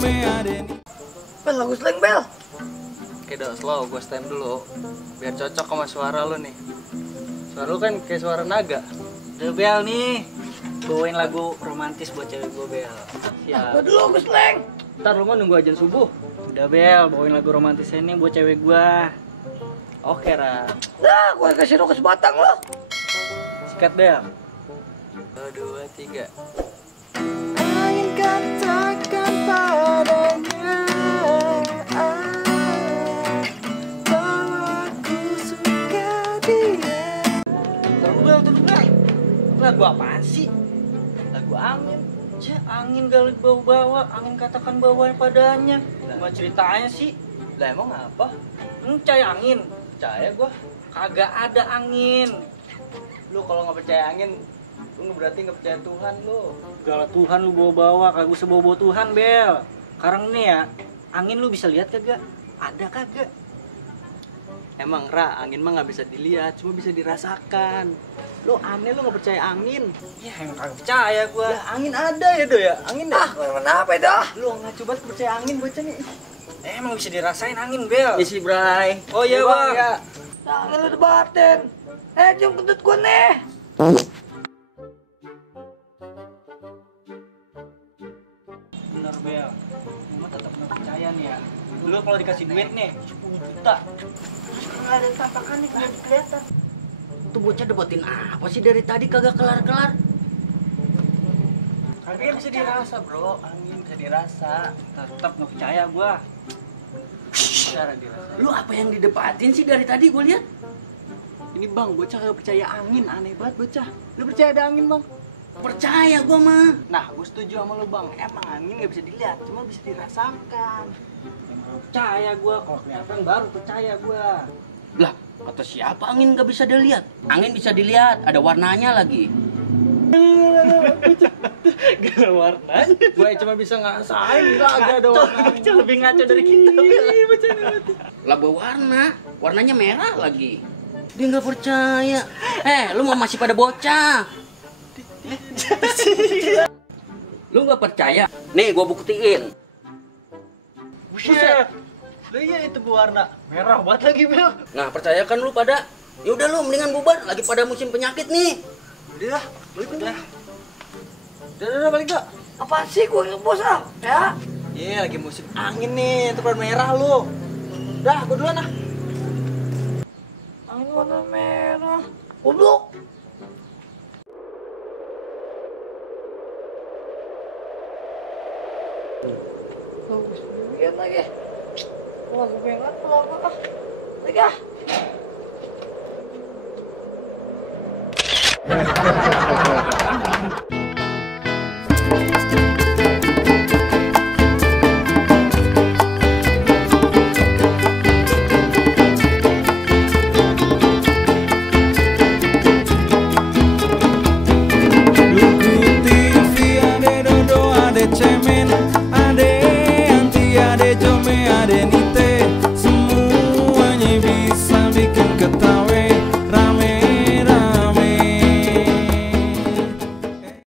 Bel, lagu slang Bel. Oke dong, slow, gue stem dulu biar cocok sama suara lu nih. Suara lu kan kayak suara naga. Udah Bel nih, bawain lagu romantis buat cewek gue Bel. Nah, gue dulu gue slang. Ntar lu mah nunggu ajan subuh. Udah Bel, bawain lagu romantisnya nih buat cewek gue. Oke Ra. Nah, gue kasih rokok sebatang lo. Sikat Bel. 1, 2, 3. Angin katakan padanya bahwa aku suka dia. Tunggu Bel. Lagu apaan sih? Lagu angin. Angin gali bawa-bawa, angin katakan bawa padanya. Gimana ceritanya sih? Lah emang apa? Percaya angin. Percaya gua. Kagak ada angin. Lu kalau nggak percaya angin, lu berarti nggak percaya Tuhan lu. Segala Tuhan lu bawa-bawa, kagak usah bawa-bawa Tuhan Bel. Sekarang nih ya, angin lu bisa lihat kagak? Ada kagak? Emang Ra, angin mah nggak bisa dilihat, cuma bisa dirasakan. Lu aneh, lu nggak percaya angin. Ya emang kagak percaya gua. Ya angin ada ya Do ya, angin dah. Kenapa dah? Lu nggak coba percaya angin bocah nih. Emang bisa dirasain angin Bel. Isi Bray. Oh iya Bang. Ya. Jangan lu debatin. Cium kentut gue nih. Bener Bel. Cuma tetap nggak percaya nih ya. Lu kalau dikasih duit nih 10 juta. Nggak ada tatakan nih, nggak kelihatan. Tuh bocah dapetin apa sih dari tadi kagak kelar-kelar? Tapi kan bisa dirasa bro, angin bisa dirasa. Tetap nggak percaya gua. Cara dirasa. Lu apa yang didebatin sih dari tadi gue lihat? Ini Bang, bocah kagak percaya angin, aneh banget bocah. Lu percaya ada angin Bang? Percaya gua mah. Nah, gue setuju sama lu Bang. Emang angin nggak bisa dilihat, cuma bisa dirasakan. Emang percaya gua, kalau kelihatan baru percaya gua. Lah, kata siapa angin nggak bisa dilihat? Angin bisa dilihat, ada warnanya lagi. Gak ada warnanya. Gue cuma bisa ngerasain, kagak ada warnanya. Bocah lebih ngaco dari kita. Lah berwarna, warnanya merah lagi. Dia nggak percaya. Lu mau masih pada bocah? Lu nggak percaya? Nih, gua buktiin. Buset. Lah iya itu berwarna merah banget lagi Bel. Nah, percaya kan lu pada? Ya udah lu mendingan bubar, lagi pada musim penyakit nih. Udah, balik dah. Udah balik dah. Apaan sih gue ngebos ah? Ya. Iya, lagi musim angin nih, itu warna merah lu. Dah, gue duluan ah. Angin warna merah. Goblok. Bagus banget lagi. Lagu banget lagu ah. Lagi ah.